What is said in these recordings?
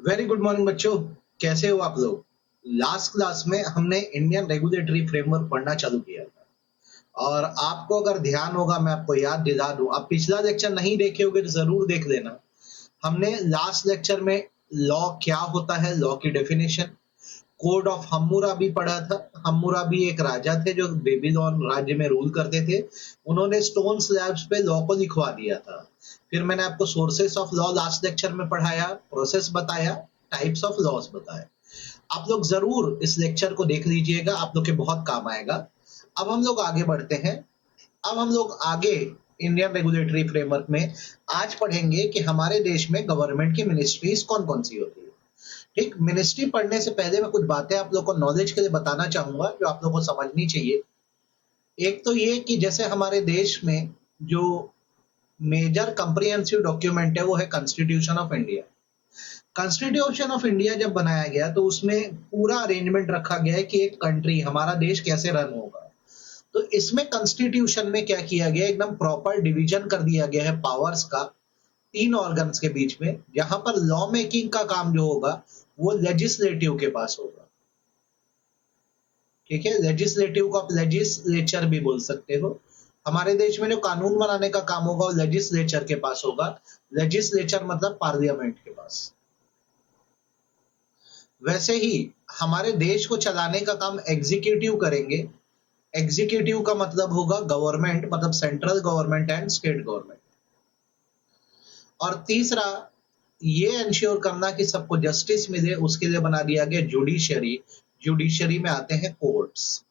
Very good morning बच्चों। कैसे हो आप लोग? लास्ट क्लास में हमने इंडियन रेगुलेटरी फ्रेमवर्क पढ़ना चालू किया था और आपको अगर ध्यान होगा मैं आपको याद दिला दूं, आप पिछला लेक्चर नहीं देखे होगे तो जरूर देख लेना। हमने लास्ट लेक्चर में लॉ क्या होता है, लॉ की डेफिनेशन, कोड ऑफ हम्मुराबी पढ़ा था। हम्मुराबी एक राजा थे जो बेबीलोन राज्य में रूल करते थे। उन्होंने स्टोन स्लैब्स पे लॉ को लिखवा दिया था। फिर मैंने आपको sources of law last lecture में पढ़ाया, प्रोसेस बताया, टाइप्स ऑफ लॉज बताया। आप लोग जरूर इस लेक्चर को देख लीजिएगा, आप लोग के बहुत काम आएगा। अब हम लोग आगे बढ़ते हैं। अब हम लोग आगे इंडियन रेगुलेटरी फ्रेमवर्क में आज पढ़ेंगे कि हमारे देश में गवर्नमेंट की मिनिस्ट्रीज कौन कौन सी होती है। ठीक, मिनिस्ट्री पढ़ने से पहले मैं कुछ बातें आप लोग को नॉलेज के लिए बताना चाहूंगा जो आप लोग को समझनी चाहिए। एक तो ये कि जैसे हमारे देश में जो मेजर कंप्रिहेंसिव डॉक्यूमेंट है वो है constitution of India. Constitution of India जब बनाया गया तो उसमें पूरा अरेंजमेंट रखा गया है कि एक कंट्री, हमारा देश कैसे रन होगा। तो इसमें कॉन्स्टिट्यूशन में क्या किया गया, एकदम प्रॉपर डिवीजन कर दिया गया है पावर्स का तीन ऑर्गन्स के बीच में, जहां पर लॉ मेकिंग का काम जो होगा वो लेजिस्लेटिव के पास होगा। ठीक है, लेजिस्लेटिव को आप लेजिस्लेचर भी बोल सकते हो। हमारे देश में जो कानून बनाने का काम होगा वो लेजिस्लेचर के पास होगा। लेजिस्लेचर मतलब पार्लियामेंट के पास। वैसे ही हमारे देश को चलाने का काम एग्जीक्यूटिव करेंगे। एग्जीक्यूटिव का मतलब होगा गवर्नमेंट, मतलब central government and state government. और तीसरा, ये इंश्योर करना कि सबको जस्टिस मिले, उसके लिए बना दिया गया जुडिशरी। जुडिशरी में आते हैं कोर्ट्स।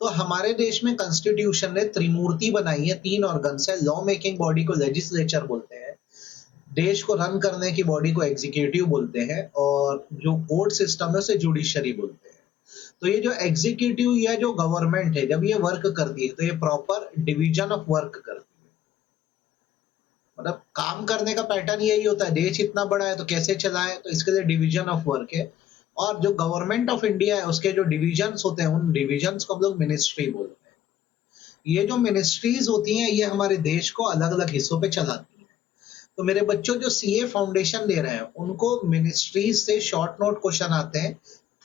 तो हमारे देश में कॉन्स्टिट्यूशन ने त्रिमूर्ति बनाई है, तीन ऑर्गन्स है। लॉ मेकिंग बॉडी को लेजिस्लेचर बोलते हैं, देश को रन करने की बॉडी को एग्जीक्यूटिव बोलते हैं, और जो कोर्ट सिस्टम है उसे जुडिशरी बोलते हैं। तो ये जो एग्जीक्यूटिव या जो गवर्नमेंट है जब ये वर्क करती है तो ये प्रॉपर डिवीजन ऑफ वर्क करती है। मतलब काम करने का पैटर्न यही होता है, देश इतना बड़ा है तो कैसे चलाएं, तो इसके लिए डिवीजन ऑफ वर्क है। और जो गवर्नमेंट ऑफ इंडिया है उसके जो डिविजन्स होते हैं उन डिविजन्स को हम लोग मिनिस्ट्री बोलते हैं। ये जो मिनिस्ट्रीज होती हैं ये हमारे देश को अलग अलग हिस्सों पे चलाती हैं। तो मेरे बच्चों जो सीए फाउंडेशन दे रहे हैं उनको मिनिस्ट्रीज से शॉर्ट नोट क्वेश्चन आते हैं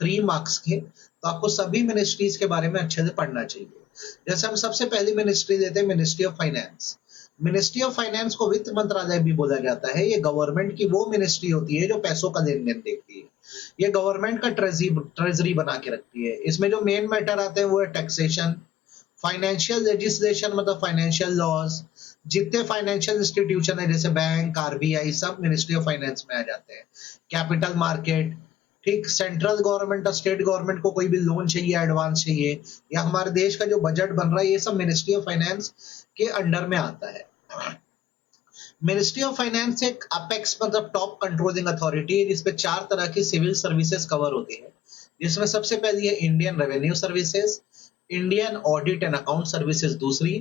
3 मार्क्स के, तो आपको सभी मिनिस्ट्रीज के बारे में अच्छे से पढ़ना चाहिए। जैसे हम सबसे पहली मिनिस्ट्री लेते हैं ministry of finance. Ministry of finance को वित्त मंत्रालय भी बोला जाता है। ये गवर्नमेंट की वो मिनिस्ट्री होती है जो पैसों का लेन देन देखती है। ये गवर्नमेंट का ट्रेजरी बना के रखती है। इसमें जो मेन मैटर आते हैं वो है टैक्सेशन, फाइनेंशियल लेजिस्लेशन मतलब फाइनेंशियल लॉज। जितने फाइनेंशियल इंस्टीट्यूशन है जैसे बैंक, आरबीआई, सब मिनिस्ट्री ऑफ फाइनेंस में आ जाते हैं। कैपिटल मार्केट, ठीक, सेंट्रल गवर्नमेंट और स्टेट गवर्नमेंट को कोई भी लोन चाहिए, एडवांस चाहिए, या हमारे देश का जो बजट बन रहा है ये सब मिनिस्ट्री ऑफ फाइनेंस के अंडर में आता है। मिनिस्ट्री ऑफ फाइनेंस एक अपेक्स मतलब टॉप कंट्रोलिंग अथॉरिटी है जिसपे 4 तरह की सिविल सर्विसेज कवर होती है। जिसमें सबसे पहली है Indian revenue services, Indian audit and account services दूसरी,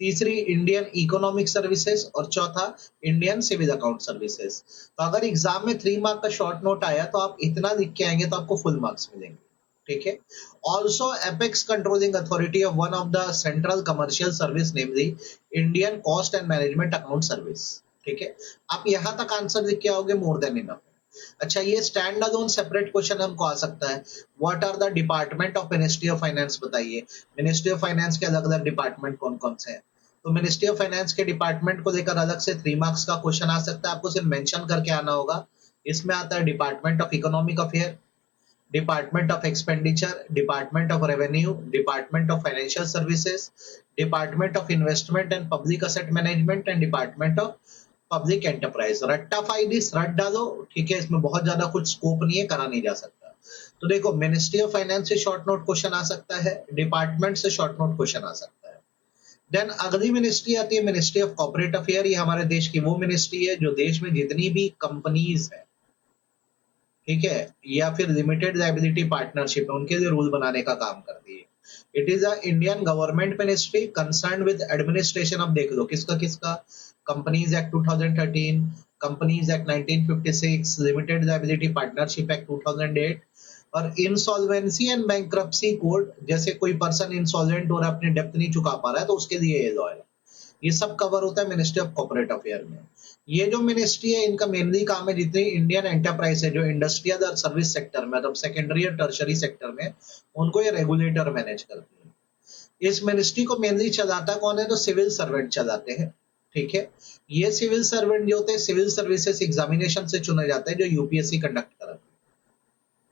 तीसरी इंडियन इकोनॉमिक सर्विसेज, और चौथा इंडियन सिविल अकाउंट सर्विसेज। तो अगर एग्जाम में 3 मार्क का शॉर्ट नोट आया तो आप इतना लिख के आएंगे तो आपको फुल मार्क्स मिलेंगे। ठीक है। Also apex controlling authority of one of the central commercial service namely Indian cost and management account service. ठीक है। आप यहां तक आंसर लिख के आओगे, मोर देन इनफ। अच्छा, ये स्टैंड अलोन सेपरेट क्वेश्चन हमको आ सकता है। What are the department of ministry of finance, बताइए मिनिस्ट्री ऑफ फाइनेंस के अलग अलग डिपार्टमेंट कौन कौन से हैं। तो मिनिस्ट्री ऑफ फाइनेंस के डिपार्टमेंट को लेकर अलग से 3 मार्क्स का क्वेश्चन आ सकता है, आपको सिर्फ मेंशन करके आना होगा। इसमें आता है department of economic affair, department of expenditure, department of revenue, department of financial services, department of investment and public asset management and department of public enterprise. रट्टा फाइडिस रट डालो, ठीक है, इसमें बहुत ज्यादा कुछ स्कोप नहीं है, करा नहीं जा सकता। तो देखो, मिनिस्ट्री ऑफ फाइनेंस से शॉर्ट नोट क्वेश्चन आ सकता है, डिपार्टमेंट से शॉर्ट नोट क्वेश्चन आ सकता है। देन अगली मिनिस्ट्री आती है मिनिस्ट्री ऑफ कॉर्पोरेट अफेयर। ये हमारे देश की वो मिनिस्ट्री है जो देश में जितनी भी कंपनीज है, ठीक है, या फिर लिमिटेड लायबिलिटी पार्टनरशिप है, उनके लिए रूल बनाने का काम करती है। It is a Indian government ministry concern with administration of, देख लो किसका किसका, companies act 2013, companies act 1956, limited liability partnership act 2008, और इंसॉल्वेंसी एंड बैंक्रप्सी कोड, जैसे कोई पर्सन इंसॉल्वेंट हो रहा है, अपनी डेप्थ नहीं चुका पा रहा है, तो उसके लिए ये लॉ है। ये सब कवर होता है मिनिस्ट्री ऑफ कॉर्पोरेट अफेयर में। ये जो मिनिस्ट्री है इनका मेनली काम है, जितनी इंडियन एंटरप्राइज है जो इंडस्ट्रियल और सर्विस सेक्टर में, मतलब सेकेंडरी और टर्शरी सेक्टर में, उनको ये रेगुलेटर मैनेज करती है। इस मिनिस्ट्री को मेनली चलाता कौन है? तो सिविल सर्वेंट चलाते हैं। ठीक है, ये सिविल सर्वेंट जो होते हैं सिविल सर्विसेज एग्जामिनेशन से चुने जाते हैं, जो यूपीएससी कंडक्ट कराते हैं।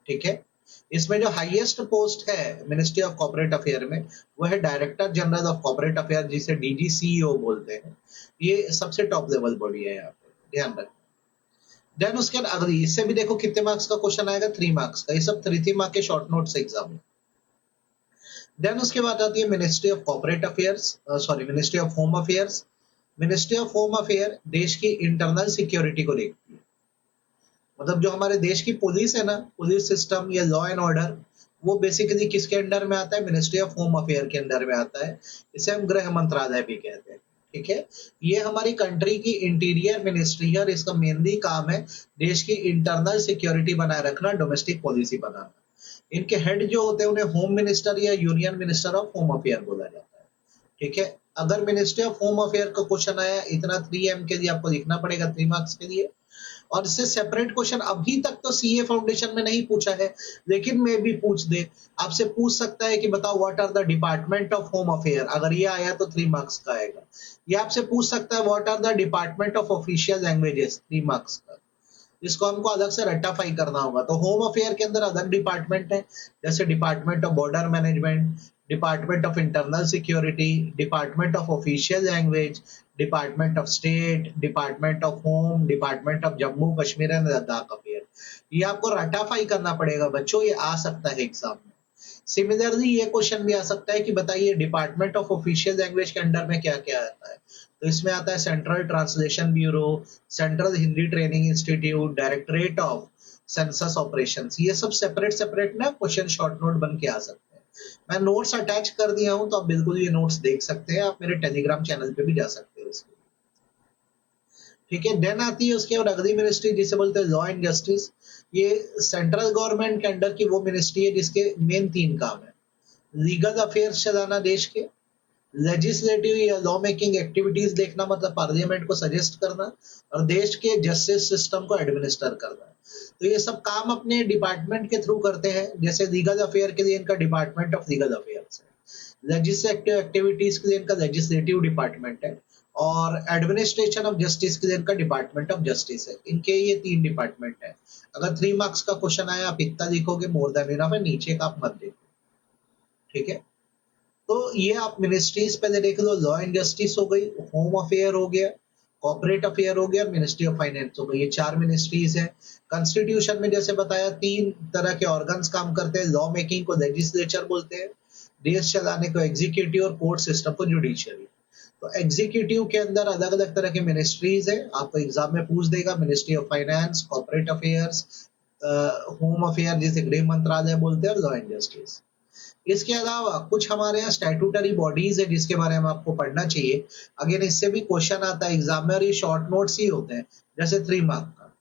ठीक है, इसमें जो हाईएस्ट पोस्ट है मिनिस्ट्री ऑफ कॉर्पोरेट अफेयर में, वो है director general of corporate affair, जिसे डीजीसीईओ बोलते हैं। ये सबसे टॉप लेवल बॉडी है यहाँ पे, ध्यान रखना। देन उसके बाद अगली, इससे भी देखो कितने मार्क्स का क्वेश्चन आएगा, 3 मार्क्स का। ये सब 3 मार्क के शॉर्ट नोट्स एग्जाम में। देन उसके बाद आती है ministry of corporate affairs, sorry ministry of home affairs. Ministry of home affair देश की इंटरनल सिक्योरिटी को देखती है। मतलब जो हमारे देश की पुलिस है ना, पुलिस सिस्टम या लॉ एंड ऑर्डर, वो बेसिकली किसके अंडर में आता है? मिनिस्ट्री ऑफ होम अफेयर के अंडर में आता है। इसे हम गृह मंत्रालय भी कहते हैं। ठीक है, ये हमारी कंट्री की इंटीरियर मिनिस्ट्री है और इसका मेनली काम है देश की इंटरनल सिक्योरिटी बनाए रखना, डोमेस्टिक पॉलिसी बनाना। इनके हेड जो होते हैं उन्हें होम मिनिस्टर या union minister of home affair बोला जाता है। ठीक है, अगर मिनिस्ट्री ऑफ होम अफेयर का क्वेश्चन आया, इतना 3M के लिए आपको लिखना पड़ेगा, 3 मार्क्स के लिए। और इससे सेपरेट क्वेश्चन अभी तक तो सीए फाउंडेशन में नहीं पूछा है, लेकिन मे भी पूछ दे। आपसे पूछ सकता है कि बताओ what are the department of home affair, अगर ये आया तो 3 मार्क्स का आएगा। ये आपसे पूछ सकता है what are the department of official languages, 3 marks का। इसको हमको अलग से रेक्टिफाई करना होगा। तो होम अफेयर के अंदर अलग डिपार्टमेंट है, जैसे department of border management, department of internal security, department of official language, department of state, department of home, department of Jammu Kashmir and Ladakh affair. ये आपको रेक्टिफाई करना पड़ेगा बच्चों, ये आ सकता है एग्जाम में। सिमिलरली ये क्वेश्चन भी आ सकता है कि बताइए डिपार्टमेंट ऑफ ऑफिशियल लैंग्वेज के अंडर में क्या क्या आता है। तो इसमें आता है central translation bureau, central Hindi training institute, directorate of census operations. ये सब सेपरेट सेपरेट ना क्वेश्चन शॉर्ट नोट बन के आ सकते हैं। मैं नोट्स अटैच कर दिया हूं, तो आप बिल्कुल ये नोट्स देख सकते हैं, आप मेरे टेलीग्राम चैनल पे भी जा सकते हो इसके। ठीक है, देन आती है उसके बाद अगली मिनिस्ट्री जिसे बोलते हैं लॉ एंड जस्टिस। ये सेंट्रल गवर्नमेंट के अंडर की वो मिनिस्ट्री है जिसके मेन 3 काम है। लीगल अफेयर्स चलाना देश के, लेजिस्लेटिव या लॉ मेकिंग एक्टिविटीज देखना, मतलब पार्लियामेंट को सजेस्ट करना, और देश के जस्टिस सिस्टम को एडमिनिस्टर करना। तो ये सब काम अपने डिपार्टमेंट के थ्रू करते हैं। जैसे लीगल अफेयर के लिए इनका डिपार्टमेंट ऑफ लीगल अफेयर्स है, लेजिस्लेटिव एक्टिविटीज के लिए इनका लेजिस्लेटिव डिपार्टमेंट है, और एडमिनिस्ट्रेशन ऑफ जस्टिस के लिए इनका डिपार्टमेंट ऑफ जस्टिस है। इनके ये 3 डिपार्टमेंट है। अगर 3 मार्क्स का क्वेश्चन आया, आप इतना लिखोगे, मोर देन इनफ है, नीचे का आप मत देखो। ठीक है, तो ये आप मिनिस्ट्रीज पहले देख लो, लॉ एंड जस्टिस हो गई, होम अफेयर हो गया, कॉर्पोरेट अफेयर हो गया, मिनिस्ट्री ऑफ फाइनेंस हो गई। ये 4 मिनिस्ट्रीज है। कॉन्स्टिट्यूशन में जैसे बताया 3 तरह के ऑर्गन्स काम करते हैं। लॉ मेकिंग को लेजिस्लेचर बोलते हैं, देश चलाने को एग्जीक्यूटिव, और कोर्ट सिस्टम को जुडिशियरी। तो एग्जीक्यूटिव के अंदर अलग अलग तरह के मिनिस्ट्रीज है, आपको एग्जाम में पूछ देगा। Ministry of finance, corporate affairs, home affair जिसे गृह मंत्रालय बोलते हैं, और लॉ एंड जस्टिस। इसके अलावा कुछ हमारे यहाँ स्टैट्यूटरी बॉडीज है जिसके बारे में आपको पढ़ना चाहिए। अगेन इससे भी क्वेश्चन आता है एग्जाम में, और ये शॉर्ट नोट्स ही होते हैं, जैसे 3 मार्क का।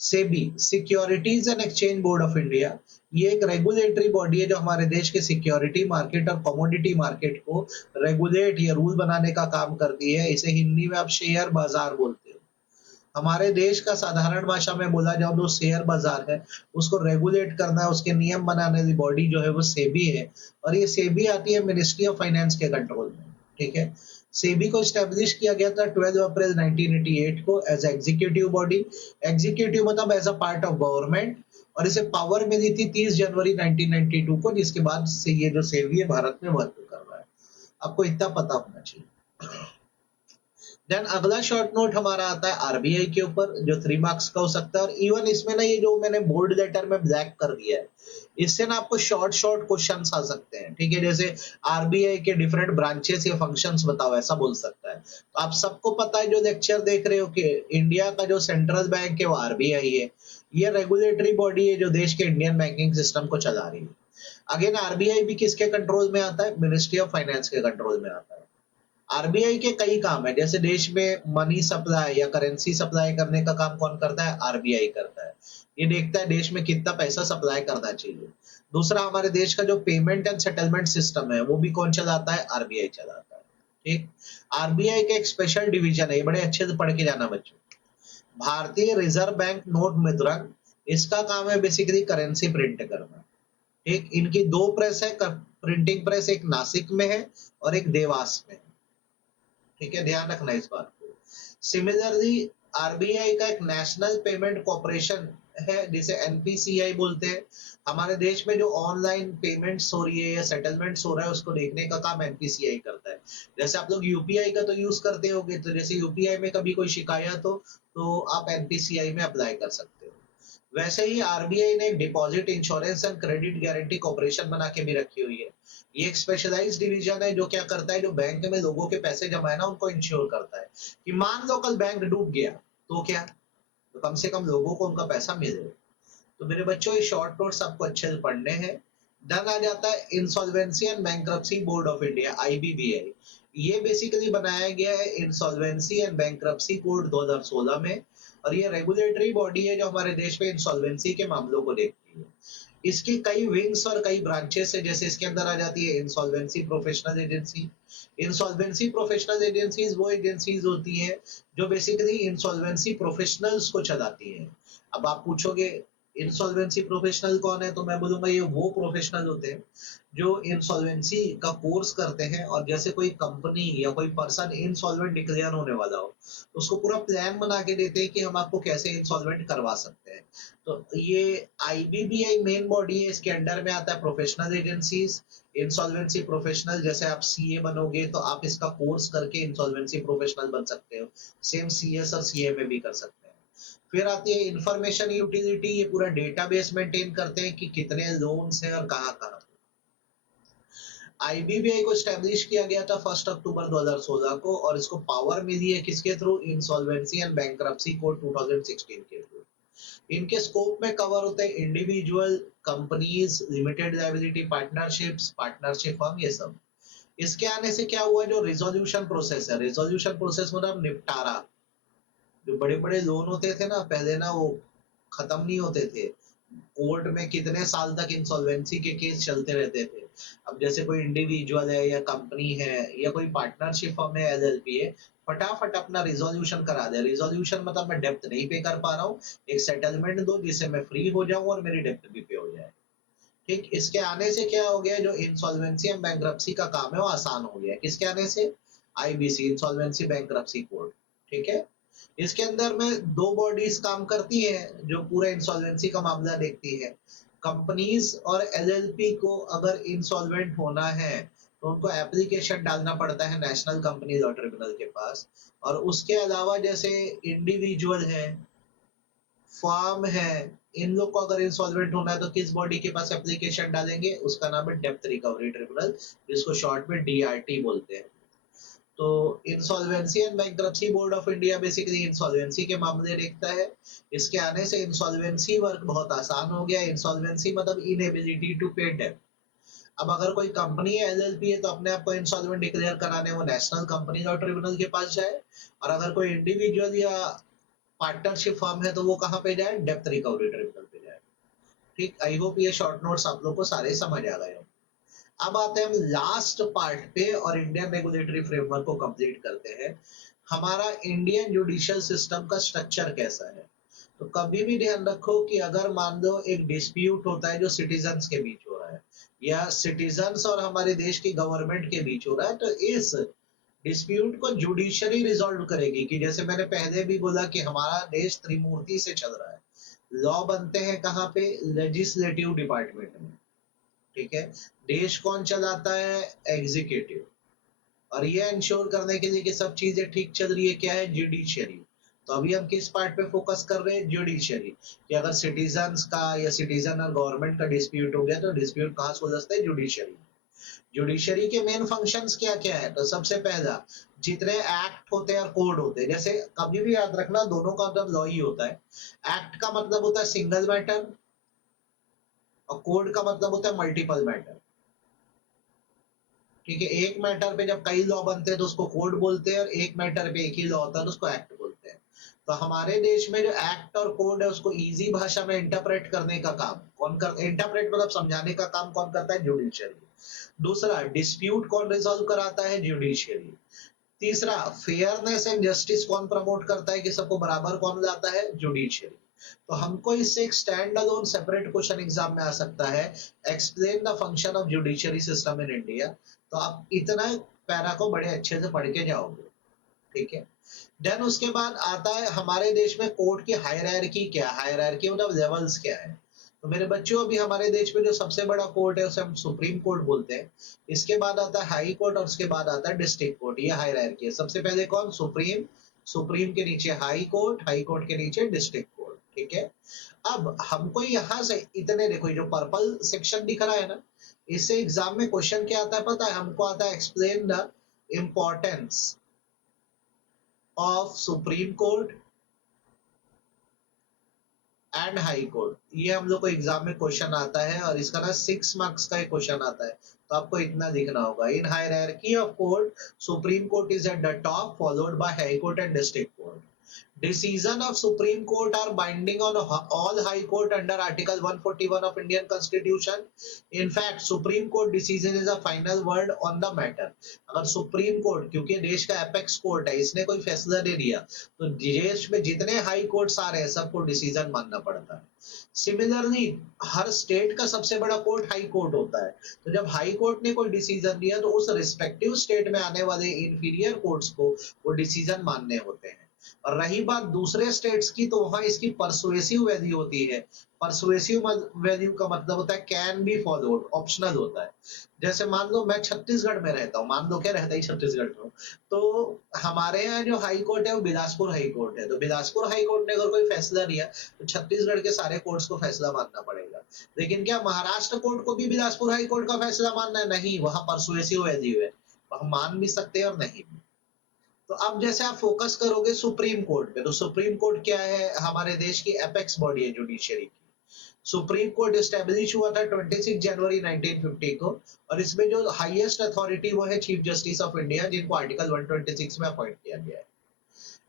SEBI, securities and exchange board of India, ये एक रेगुलेटरी बॉडी है जो हमारे देश के सिक्योरिटी मार्केट और कमोडिटी मार्केट को रेगुलेट या रूल बनाने का काम करती है। इसे हिंदी में आप शेयर बाजार बोलते हो। हमारे देश का साधारण भाषा में बोला जाओ तो शेयर बाजार है, उसको रेगुलेट करना है, उसके नियम बनाने वाली बॉडी जो है वो सेबी है। और ये सेबी आती है मिनिस्ट्री ऑफ फाइनेंस के कंट्रोल में। ठीक है, सेबी को स्टैब्लिश किया गया था 12 अप्रैल 1988 को एज एग्जीक्यूटिव बॉडी। एग्जीक्यूटिव मतलब as a part of government, और इसे पावर मिली थी 30 जनवरी 1992 को, जिसके बाद से ये जो सेबी है भारत में वर्क कर रहा है। आपको इतना पता होना चाहिए। देन अगला शॉर्ट नोट हमारा आता है आरबीआई के ऊपर, जो 3 मार्क्स का हो सकता है। और इवन इसमें ना, ये जो मैंने बोल्ड लेटर में ब्लैक कर दिया है, इससे ना आपको शॉर्ट शॉर्ट क्वेश्चंस आ सकते हैं। ठीक है, जैसे आरबीआई के डिफरेंट ब्रांचेस या फंक्शंस बताओ, ऐसा बोल सकता है। तो आप सबको पता है जो लेक्चर देख रहे हो कि इंडिया का जो सेंट्रल बैंक है वो आरबीआई है। ये रेगुलेटरी बॉडी है जो देश के इंडियन बैंकिंग सिस्टम को चला रही है। अगेन आरबीआई भी किसके कंट्रोल में आता है? मिनिस्ट्री ऑफ फाइनेंस के कंट्रोल में आता है। आरबीआई के कई काम है, जैसे देश में मनी सप्लाई या करेंसी सप्लाई करने का काम कौन करता है? आरबीआई करता है। ये देखता है देश में कितना पैसा सप्लाई करना चाहिए। दूसरा, हमारे देश का जो पेमेंट एंड सेटलमेंट सिस्टम है वो भी कौन चलाता है? आरबीआई चलाता है। ठीक, आरबीआई का एक स्पेशल डिवीजन है, ये बड़े अच्छे से पढ़ के जाना बच्चों। भारतीय रिजर्व बैंक नोट मुद्रण, इसका काम है बेसिकली करेंसी प्रिंट करना। ठीक, इनकी दो प्रेस है, प्रिंटिंग प्रेस, एक नासिक में है और एक देवास में है। ठीक है, ध्यान रखना इस बात को। सिमिलरली आरबीआई का एक नेशनल पेमेंट कॉर्पोरेशन है जिसे एनपीसीआई बोलते हैं। हमारे देश में जो ऑनलाइन पेमेंट्स हो रही है या सेटलमेंट्स हो रहा है उसको देखने का काम एनपीसीआई करता है। जैसे आप लोग यूपीआई का तो यूज करते होगे, तो जैसे यूपीआई में कभी कोई शिकायत हो तो आप एनपीसीआई में अप्लाई कर सकते हो। वैसे ही आरबीआई ने deposit insurance and credit guarantee corporation बना के भी रखी हुई है। ये एक स्पेशलाइज्ड डिवीजन है जो क्या करता है, जो बैंक में लोगों के पैसे जमा है ना उनको इंश्योर करता है कि मान लो कल बैंक डूब गया तो क्या, तो कम से कम लोगों को उनका पैसा मिले। तो मेरे बच्चों ये शॉर्ट नोट्स आपको अच्छे से पढ़ने हैं। देन आ जाता है insolvency and bankruptcy board of India, IBBI. ये बेसिकली बनाया गया है इंसॉल्वेंसी एंड बैंक्रप्सी कोड 2016 में, और ये रेगुलेटरी बॉडी है जो हमारे देश में इंसॉल्वेंसी के मामलों को देखती है। इसकी कई विंग्स और कई ब्रांचेस है, जैसे इसके अंदर आ जाती है insolvency professional agency. Insolvency professional agencies वो एजेंसीज होती है जो बेसिकली इंसॉल्वेंसी प्रोफेशनल्स को चलाती है। अब आप पूछोगे इंसॉल्वेंसी प्रोफेशनल कौन है, तो मैं बोलूंगा ये वो प्रोफेशनल होते हैं जो इंसॉल्वेंसी का कोर्स करते हैं, और जैसे कोई कंपनी या कोई पर्सन इंसॉल्वेंट डिक्लेयर होने वाला हो तो उसको पूरा प्लान बना के देते हैं कि हम आपको कैसे इंसॉल्वेंट करवा सकते हैं। तो ये आईबीबीआई मेन बॉडी है, इसके अंडर में आता है प्रोफेशनल एजेंसीज। इंसॉल्वेंसी प्रोफेशनल, जैसे आप सीए बनोगे तो आप इसका कोर्स करके इंसॉल्वेंसी प्रोफेशनल बन सकते हो। सेम सीएस और सीए में भी कर सकते हैं। फिर आती है इंफॉर्मेशन यूटिलिटी, ये पूरा डेटाबेस मेंटेन करते हैं कि कितने लोन्स हैं और कहाँ कहाँ। आईबीबीआई को स्टैब्लिश किया गया था 1 अक्टूबर 2016 को, और इसको पावर मिली है किसके through, insolvency and bankruptcy code 2016 के थ्रू। इनके स्कोप में कवर होते हैं individual, companies, limited liability partnerships, partnership firm, ये सब। इसके आने से क्या हुआ, जो रिजोल्यूशन प्रोसेस है, रिजोल्यूशन प्रोसेस मतलब निपटारा। जो बड़े बड़े लोन होते थे ना पहले ना, वो खत्म नहीं होते थे, कोर्ट में कितने साल तक इंसॉल्वेंसी के केस चलते रहते थे। अब जैसे कोई इंडिविजुअल है या कंपनी है या कोई पार्टनरशिप फर्म है, एलएलपी है, फटाफट अपना रिजोल्यूशन करा दे। रिजोल्यूशन मतलब मैं डेप्थ नहीं पे कर पा रहा हूँ, एक सेटलमेंट दो जिससे मैं फ्री हो जाऊं और मेरी डेप्थ भी पे हो जाए। ठीक, इसके आने से क्या हो गया, जो इंसॉल्वेंसी एंड बैंक्रप्सी का काम है वो आसान हो गया। किसके आने से, आईबीसी, इंसॉल्वेंसी बैंक्रप्सी कोड। ठीक है, इसके अंदर में दो बॉडीज काम करती है जो पूरा इंसॉल्वेंसी का मामला देखती है। कंपनीज और एलएलपी को अगर इंसॉल्वेंट होना है तो उनको एप्लीकेशन डालना पड़ता है नेशनल कंपनी लॉ ट्रिब्यूनल के पास। और उसके अलावा जैसे इंडिविजुअल है, फर्म है, इन लोग को अगर इंसॉल्वेंट होना है तो किस बॉडी के पास एप्लीकेशन डालेंगे, उसका नाम है डेप्थ रिकवरी ट्रिब्यूनल, जिसको शॉर्ट में डीआरटी बोलते हैं। तो insolvency and bankruptcy board of India basically insolvency के मामले देखता है। इसके आने से इंसॉल्वेंसी वर्क बहुत आसान हो गया। इंसॉल्वेंसी मतलब इनएबिलिटी टू पे डेट। अब अगर कोई कंपनी है, एलएलपी है, तो अपने आप को इंसॉल्वेंट डिक्लेयर कराने वो नेशनल कंपनी लॉ ट्रिब्यूनल के पास जाए। और अगर कोई इंडिविजुअल या पार्टनरशिप फर्म है तो वो कहाँ पे जाए, डेप्थ रिकवरी ट्रिब्यूनल पे जाए। ठीक, आई होप ये शॉर्ट नोट्स आप लोग को सारे समझ आ गए हो। अब आते हैं हम लास्ट पार्ट पे और इंडियन रेगुलेटरी फ्रेमवर्क को कंप्लीट करते हैं। हमारा इंडियन जुडिशियल सिस्टम का स्ट्रक्चर कैसा है। तो कभी भी ध्यान रखो कि अगर मान लो एक डिस्प्यूट होता है जो सिटीजन्स के बीच हो रहा है, या सिटीजन्स और हमारे देश की गवर्नमेंट के बीच हो रहा है, तो इस डिस्प्यूट को जुडिशरी रिजॉल्व करेगी। कि जैसे मैंने पहले भी बोला कि हमारा देश त्रिमूर्ति से चल रहा है। लॉ बनते हैं कहाँ पे, लेजिस्लेटिव डिपार्टमेंट में। ठीक है, देश कौन चलाता है, एग्जीक्यूटिव। और ये इंश्योर करने के लिए कि सब चीजें ठीक चल रही है, क्या है, जुडिशियरी। तो अभी हम किस पार्ट पे फोकस कर रहे हैं, जुडिशियरी। कि अगर सिटीजन्स का या सिटीजन और गवर्नमेंट का डिस्प्यूट हो गया तो डिस्प्यूट कहाँ सुलझता है, जुडिशियरी। जुडिशरी के मेन फंक्शंस क्या क्या है, तो सबसे पहला, जितने एक्ट होते हैं और कोड होते हैं, जैसे कभी भी याद रखना दोनों का मतलब लॉ ही होता है। एक्ट का मतलब होता है सिंगल मैटर और कोड का मतलब होता है मल्टीपल मैटर। ठीक है, एक मैटर पे जब कई लॉ बनते हैं तो उसको कोड बोलते हैं, और एक मैटर पे एक ही लॉ होता है तो उसको एक्ट बोलते हैं। तो हमारे देश में जो एक्ट और कोड है उसको इजी भाषा में इंटरप्रेट करने का काम कौन कर, इंटरप्रेट मतलब समझाने का काम कौन करता है, जुडिशियरी। दूसरा, डिस्प्यूट कौन रिजॉल्व कराता है, जुडिशियरी। तीसरा, फेयरनेस एंड जस्टिस कौन प्रमोट करता है, कि सबको बराबर कौन लाता है, जुडिशियरी। तो हमको इससे एक stand alone separate question exam में आ सकता है, explain the function of judiciary system in India. तो आप इतना पैरा को बड़े अच्छे से पढ़ के जाओगे, ठीक है। देन उसके बाद आता है हमारे देश में कोर्ट की हायरार्की क्या, हायरार्की मतलब लेवल्स क्या है। तो मेरे बच्चों, अभी हमारे देश में जो सबसे बड़ा कोर्ट है उसे हम सुप्रीम कोर्ट बोलते हैं। इसके बाद आता है हाई कोर्ट और उसके बाद आता है डिस्ट्रिक्ट कोर्ट। ये हायरार्की है। सबसे पहले कौन, सुप्रीम, सुप्रीम के नीचे हाई कोर्ट, हाई कोर्ट के नीचे डिस्ट्रिक्ट कोर्ट, ठीक है। अब हमको यहाँ से इतने, देखो जो पर्पल सेक्शन दिख रहा है ना, इससे एग्जाम में क्वेश्चन क्या आता है पता है हमको, आता है explain the importance of supreme court and high court. ये हम लोग को एग्जाम में क्वेश्चन आता है और इसका ना 6 मार्क्स का एक क्वेश्चन आता है। तो आपको इतना लिखना होगा, in hierarchy of court supreme court is at the top followed by high court and district court. Decision of Supreme Court are binding on all High Court under Article 141 of Indian Constitution. In fact, Supreme Court decision is a final word on the matter. अगर supreme court, क्योंकि देश का apex court है, इसने कोई फैसला दे दिया तो देश में जितने हाई कोर्ट्स आ रहे हैं सबको डिसीजन मानना पड़ता है। सिमिलरली हर स्टेट का सबसे बड़ा कोर्ट हाई कोर्ट होता है। तो जब हाई कोर्ट ने कोई डिसीजन दिया तो उस रिस्पेक्टिव स्टेट में आने वाले इंफीरियर कोर्ट्स को वो डिसीजन मानने होते हैं। और रही बात दूसरे स्टेट्स की, तो वहां इसकी परसुएसिव वैल्यू होती है। परसुएसिव वैल्यू का मतलब होता है कैन बी फॉलोड, ऑप्शनल होता है। जैसे मान लो मैं छत्तीसगढ़ में रहता हूँ, मान लो क्या रहता ही छत्तीसगढ़ में हूँ, तो हमारे यहाँ जो हाई कोर्ट है वो बिलासपुर हाई कोर्ट है। तो बिलासपुर हाई कोर्ट ने अगर कोई फैसला दिया तो छत्तीसगढ़ के सारे कोर्ट्स को फैसला मानना पड़ेगा। लेकिन क्या महाराष्ट्र कोर्ट को भी बिलासपुर हाई कोर्ट का फैसला मानना है? नहीं, वहां परसुएसिव वैल्यू है, हम मान भी सकते हैं और नहीं भी। तो अब जैसे आप फोकस करोगे सुप्रीम कोर्ट पे, तो सुप्रीम कोर्ट क्या है, हमारे देश की एपेक्स बॉडी है जुडिशियरी की। सुप्रीम कोर्ट एस्टेब्लिश हुआ था 26 जनवरी 1950 को, और इसमें जो हाईएस्ट अथॉरिटी वो है चीफ जस्टिस ऑफ इंडिया, जिनको आर्टिकल 126 में अपॉइंट किया गया है।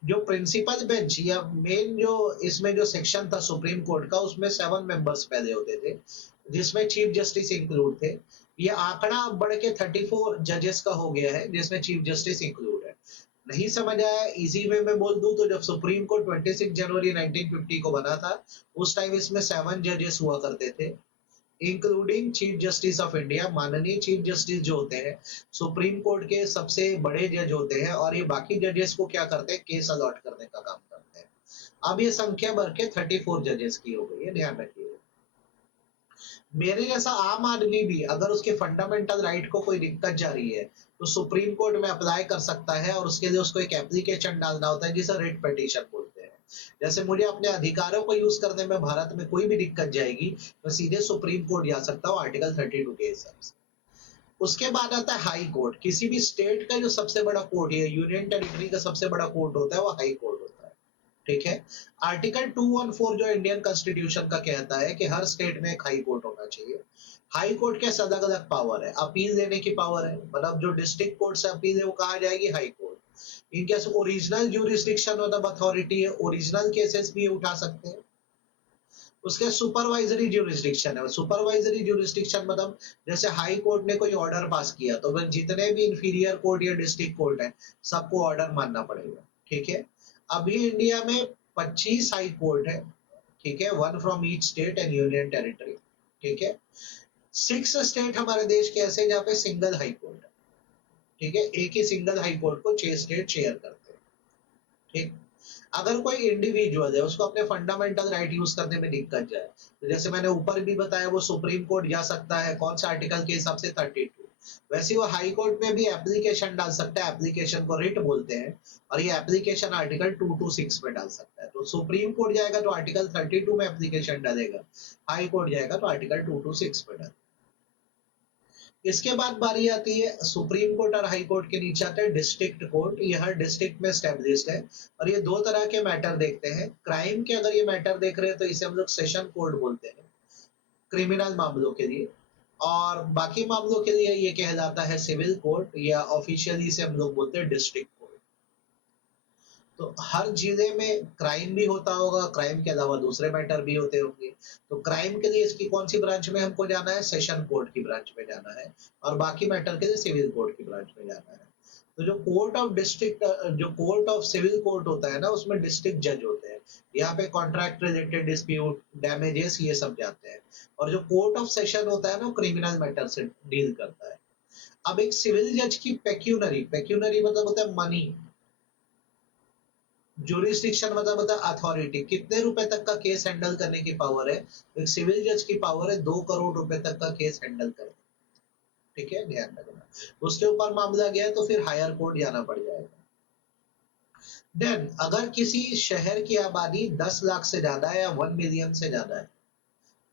जो प्रिंसिपल बेंच या मेन जो इसमें जो सेक्शन था सुप्रीम कोर्ट का, उसमें 7 मेंबर्स पहले होते थे, जिसमें चीफ जस्टिस इंक्लूड थे। ये आंकड़ा अब बढ़ के 34 जजेस का हो गया है, जिसमें चीफ जस्टिस इंक्लूड है। नहीं समझ आया, इजी वे में बोल दूं तो जब सुप्रीम कोर्ट 26 जनवरी 1950 को बना था, उस टाइम इसमें 7 जजेस हुआ करते थे, including chief justice of India. माननीय चीफ जस्टिस जो होते हैं सुप्रीम कोर्ट के सबसे बड़े जज होते हैं, और ये बाकी जजेस को क्या करते हैं, केस अलॉट करने का काम करते हैं। अब ये संख्या बढ़ के 34 जजेस की हो गई है, ध्यान रखिए। मेरे जैसा आम आदमी भी अगर उसके फंडामेंटल राइट को कोई दिक्कत जा रही है तो सुप्रीम कोर्ट में अप्लाई कर सकता है, और उसके लिए उसको एक एप्लीकेशन डालना होता है जिसे रिट पिटीशन बोलते हैं। जैसे मुझे अपने अधिकारों को यूज करने में भारत में कोई भी दिक्कत जाएगी, मैं सीधे सुप्रीम कोर्ट जा सकता हूँ आर्टिकल 32 के हिसाब से। उसके बाद आता है हाई कोर्ट। किसी भी स्टेट का जो सबसे बड़ा कोर्ट है, यूनियन टेरिटरी का सबसे बड़ा कोर्ट होता है, वो हाई कोर्ट होता है, ठीक है। आर्टिकल 214 जो इंडियन कॉन्स्टिट्यूशन का कहता है कि हर स्टेट में एक हाई कोर्ट होना चाहिए। हाई कोर्ट के अलग अलग पावर है, अपील देने की पावर है, मतलब जो डिस्ट्रिक्ट कोर्ट से अपील है वो कहा जाएगी हाई कोर्ट। इनके ओरिजिनल ज्यूरिसडिक्शन मतलब अथॉरिटी है, ओरिजिनल केसेस भी उठा सकते हैं। उसके सुपरवाइजरी ज्यूरिसडिक्शन है। सुपरवाइजरी ज्यूरिसडिक्शन मतलब जैसे हाई कोर्ट ने कोई ऑर्डर पास किया तो फिर जितने भी इंफीरियर कोर्ट या डिस्ट्रिक्ट कोर्ट है सबको ऑर्डर मानना पड़ेगा, ठीक है। अभी इंडिया में 25 हाई कोर्ट है, ठीक है, 1 from each state and union territory, ठीक है। 6 स्टेट हमारे देश के ऐसे जहाँ पे सिंगल हाई कोर्ट है, ठीक है, एक ही सिंगल हाई कोर्ट को 6 स्टेट शेयर करते हैं, ठीक। अगर कोई इंडिविजुअल है उसको अपने फंडामेंटल राइट यूज करने में दिक्कत जाए, तो जैसे मैंने ऊपर भी बताया वो सुप्रीम कोर्ट जा सकता है, कौन सा आर्टिकल के हिसाब से 32। वैसे वो हाई कोर्ट में भी एप्लीकेशन डाल सकता है, एप्लीकेशन को रिट बोलते हैं, और ये एप्लीकेशन आर्टिकल 226 में डाल सकता है। तो सुप्रीम कोर्ट जाएगा तो आर्टिकल 32 में एप्लीकेशन डालेगा, हाई कोर्ट जाएगा तो आर्टिकल 226 में डालेगा। इसके बाद बारी आती है सुप्रीम कोर्ट और हाई कोर्ट के नीचे आता है डिस्ट्रिक्ट कोर्ट। ये हर डिस्ट्रिक्ट में स्टैब्लिश्ड है, और ये दो तरह के मैटर देखते हैं। क्राइम के अगर ये मैटर देख रहे हैं तो इसे हम लोग सेशन कोर्ट बोलते हैं, क्रिमिनल मामलों के लिए। और बाकी मामलों के लिए ये कहलाता है सिविल कोर्ट, या ऑफिशियली इसे हम लोग बोलते हैं डिस्ट्रिक्ट कोर्ट। तो हर जिले में क्राइम भी होता होगा, क्राइम के अलावा दूसरे मैटर भी होते होंगे। तो क्राइम के लिए इसकी कौन सी ब्रांच में हमको जाना है, सेशन कोर्ट की ब्रांच में जाना है, और बाकी मैटर के लिए सिविल कोर्ट की ब्रांच में जाना है। तो जो कोर्ट ऑफ सिविल कोर्ट होता है ना, उसमें डिस्ट्रिक्ट जज होते हैं। यहाँ पे कॉन्ट्रैक्ट रिलेटेड डिस्प्यूट, डैमेजेस, ये सब जाते हैं। और जो कोर्ट ऑफ सेशन होता है ना, वो क्रिमिनल मैटर से डील करता है। अब एक सिविल जज की पेक्यूनरी मतलब होता है मनी, जुरिस्डिक्शन मतलब होता है अथॉरिटी, कितने रुपए तक का केस हैंडल करने की पावर है। एक सिविल जज की पावर है 2 करोड़ रुपए तक का केस हैंडल करने। ठीक है, ध्यान रखना। उसके ऊपर मामला गया है तो फिर हायर कोर्ट जाना पड़ जाएगा। देन अगर किसी शहर की आबादी 10 लाख से ज्यादा है या 1 मिलियन से ज्यादा है,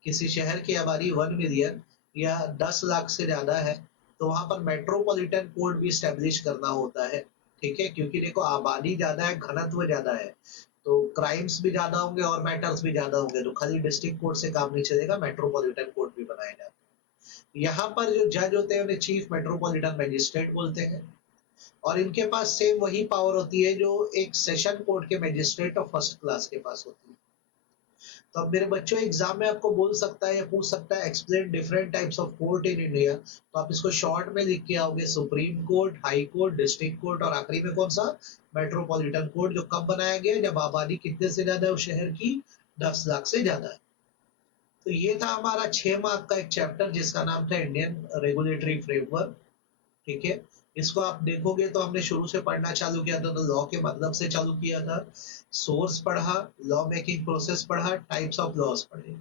किसी शहर की आबादी 1 मिलियन या 10 लाख से ज्यादा है, तो वहां पर मेट्रोपॉलिटन कोड भी स्टेब्लिश करना होता है। ठीक है, क्योंकि देखो आबादी ज्यादा है, घनत्व ज्यादा है, तो क्राइम्स भी ज्यादा होंगे और मैटर्स भी ज्यादा होंगे, तो खाली डिस्ट्रिक्ट कोर्ट से काम नहीं चलेगा, मेट्रोपॉलिटन कोर्ट भी बनाए जाते हैं। यहाँ पर जो जज होते हैं उन्हें चीफ मेट्रोपॉलिटन मजिस्ट्रेट बोलते हैं। और इनके पास सेम वही पावर होती है जो एक सेशन कोर्ट के मजिस्ट्रेट ऑफ फर्स्ट क्लास के पास होती है। तो अब मेरे बच्चों एग्जाम में आपको बोल सकता है या पूछ सकता है explain different types of court in India, तो आप इसको शॉर्ट में लिख के आओगे, supreme court, high court, district court और आखिरी में कौन सा, मेट्रोपॉलिटन कोर्ट, जो कब बनाया गया जब आबादी कितने से ज्यादा है उस शहर की, 10 लाख से ज्यादा है। तो ये था हमारा 6 मार्क का एक चैप्टर जिसका नाम था इंडियन रेगुलेटरी फ्रेमवर्क। ठीक है, इसको आप देखोगे तो हमने शुरू से पढ़ना चालू किया था, तो लॉ के मतलब से चालू किया था, सोर्स पढ़ा, लॉ मेकिंग प्रोसेस पढ़ा, टाइप्स ऑफ लॉज पढ़े।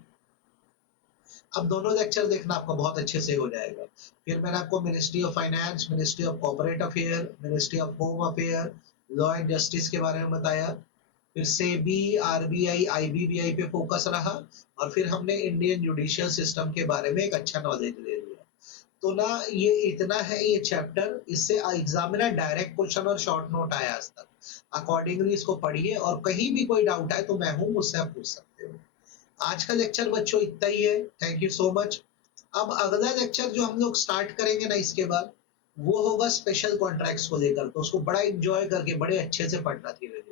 अब दोनों लेक्चर देखना, आपका बहुत अच्छे से हो जाएगा। फिर मैंने आपको ministry of finance, ministry of corporate affair, ministry of home affair, law and justice के बारे में बताया। फिर सेबी, आरबीआई, आईबीबीआई पे फोकस रहा। और फिर हमने इंडियन जुडिशियल सिस्टम के बारे में एक अच्छा नॉलेज ले लिया। तो ना ये इतना है ये चैप्टर, इससे एग्जामिनर डायरेक्ट क्वेश्चन और शॉर्ट नोट आया आज तक। अकॉर्डिंगली इसको पढ़िए और कहीं भी कोई डाउट आए तो मैं हूं, मुझसे आप पूछ सकते हो। आज का लेक्चर बच्चों इतना ही है, थैंक यू सो मच। अब अगला लेक्चर जो हम लोग स्टार्ट करेंगे ना इसके बाद, वो होगा स्पेशल कॉन्ट्रैक्ट्स को लेकर, तो उसको बड़ा इंजॉय करके बड़े अच्छे से पढ़ना धीरे